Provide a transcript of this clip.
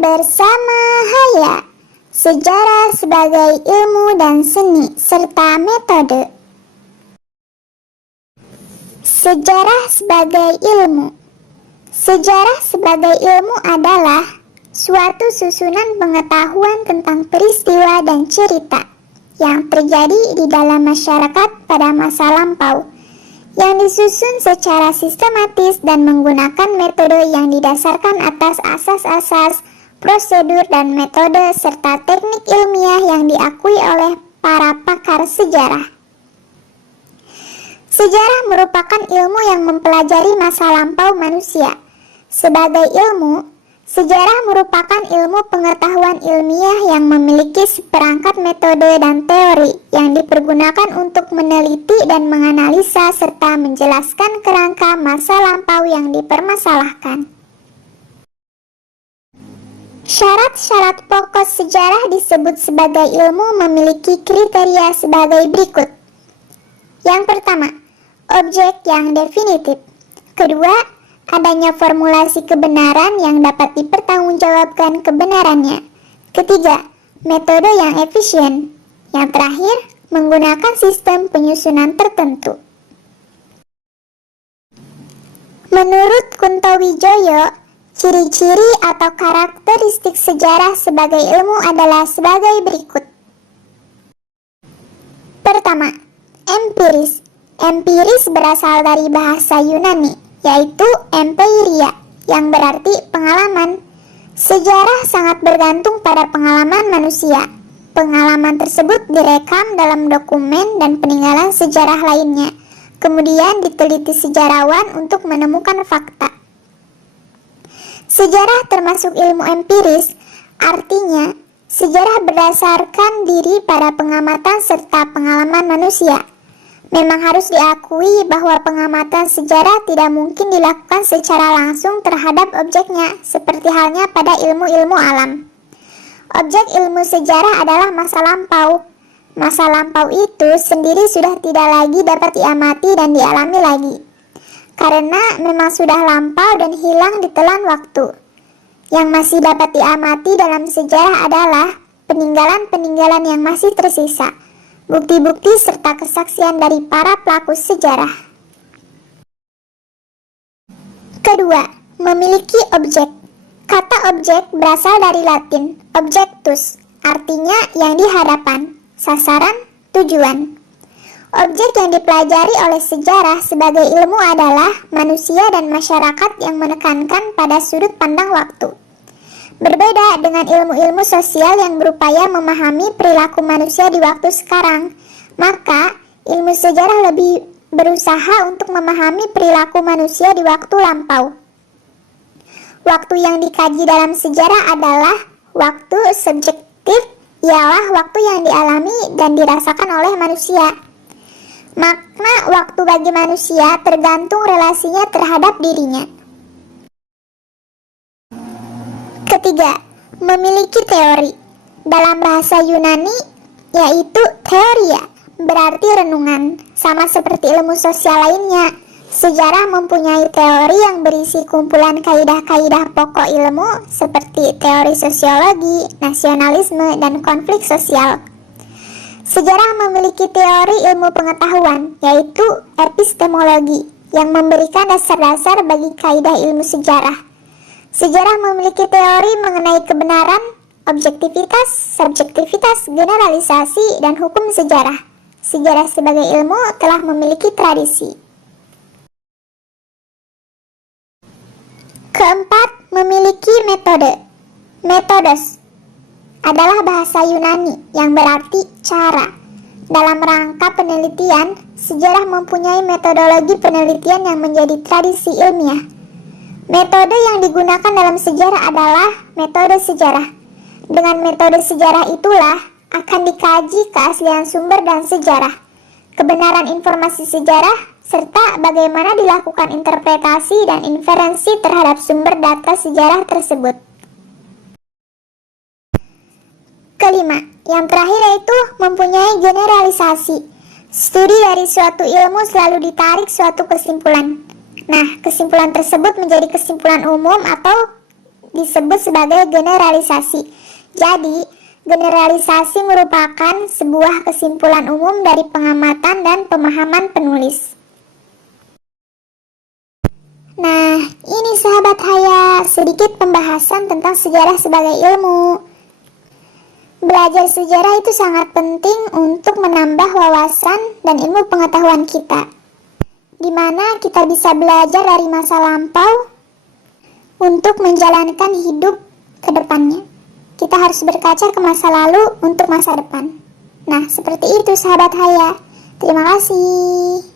bersama Haya, sejarah sebagai ilmu dan seni serta metode. Sejarah sebagai ilmu. Sejarah sebagai ilmu adalah suatu susunan pengetahuan tentang peristiwa dan cerita yang terjadi di dalam masyarakat pada masa lampau, yang disusun secara sistematis dan menggunakan metode yang didasarkan atas asas-asas, prosedur dan metode serta teknik ilmiah yang diakui oleh para pakar sejarah. Sejarah merupakan ilmu yang mempelajari masa lampau manusia. Sebagai ilmu, sejarah merupakan ilmu pengetahuan ilmiah yang memiliki seperangkat metode dan teori yang dipergunakan untuk meneliti dan menganalisa serta menjelaskan kerangka masa lampau yang dipermasalahkan. Syarat-syarat pokok sejarah disebut sebagai ilmu memiliki kriteria sebagai berikut. Yang pertama, objek yang definitif. Kedua, adanya formulasi kebenaran yang dapat dipertanggungjawabkan kebenarannya. Ketiga, metode yang efisien. Yang terakhir, menggunakan sistem penyusunan tertentu. Menurut Kuntowijoyo, ciri-ciri atau karakteristik sejarah sebagai ilmu adalah sebagai berikut. Pertama, empiris. Empiris berasal dari bahasa Yunani, yaitu empeiria, yang berarti pengalaman. Sejarah sangat bergantung pada pengalaman manusia. Pengalaman tersebut direkam dalam dokumen dan peninggalan sejarah lainnya, kemudian diteliti sejarawan untuk menemukan fakta. Sejarah termasuk ilmu empiris, artinya sejarah berdasarkan diri pada pengamatan serta pengalaman manusia. Memang harus diakui bahwa pengamatan sejarah tidak mungkin dilakukan secara langsung terhadap objeknya, seperti halnya pada ilmu-ilmu alam. Objek ilmu sejarah adalah masa lampau. Masa lampau itu sendiri sudah tidak lagi dapat diamati dan dialami lagi, karena memang sudah lampau dan hilang ditelan waktu. Yang masih dapat diamati dalam sejarah adalah peninggalan-peninggalan yang masih tersisa, bukti-bukti serta kesaksian dari para pelaku sejarah. Kedua, memiliki objek. Kata objek berasal dari Latin objectus, artinya yang di hadapan, sasaran, tujuan. Objek yang dipelajari oleh sejarah sebagai ilmu adalah manusia dan masyarakat yang menekankan pada sudut pandang waktu. Berbeda dengan ilmu-ilmu sosial yang berupaya memahami perilaku manusia di waktu sekarang, maka ilmu sejarah lebih berusaha untuk memahami perilaku manusia di waktu lampau. Waktu yang dikaji dalam sejarah adalah waktu subjektif, ialah waktu yang dialami dan dirasakan oleh manusia. Makna waktu bagi manusia tergantung relasinya terhadap dirinya. Ketiga, memiliki teori. Dalam bahasa Yunani, yaitu teoria, berarti renungan. Sama seperti ilmu sosial lainnya, sejarah mempunyai teori yang berisi kumpulan kaidah-kaidah pokok ilmu seperti teori sosiologi, nasionalisme, dan konflik sosial. Sejarah memiliki teori ilmu pengetahuan, yaitu epistemologi, yang memberikan dasar-dasar bagi kaidah ilmu sejarah. Sejarah memiliki teori mengenai kebenaran, objektivitas, subjektivitas, generalisasi, dan hukum sejarah. Sejarah sebagai ilmu telah memiliki tradisi. Keempat, memiliki metode. Metodos adalah bahasa Yunani yang berarti cara. Dalam rangka penelitian, sejarah mempunyai metodologi penelitian yang menjadi tradisi ilmiah. Metode yang digunakan dalam sejarah adalah metode sejarah. Dengan metode sejarah itulah akan dikaji keaslian sumber dan sejarah, kebenaran informasi sejarah, serta bagaimana dilakukan interpretasi dan inferensi terhadap sumber data sejarah tersebut. Kelima, yang terakhir yaitu mempunyai generalisasi. Studi dari suatu ilmu selalu ditarik suatu kesimpulan. Nah, kesimpulan tersebut menjadi kesimpulan umum atau disebut sebagai generalisasi. Jadi, generalisasi merupakan sebuah kesimpulan umum dari pengamatan dan pemahaman penulis. Nah, ini sahabat Haya, sedikit pembahasan tentang sejarah sebagai ilmu. Belajar sejarah itu sangat penting untuk menambah wawasan dan ilmu pengetahuan kita, di mana kita bisa belajar dari masa lampau untuk menjalankan hidup ke depannya. Kita harus berkaca ke masa lalu untuk masa depan. Nah, seperti itu sahabat Haya. Terima kasih.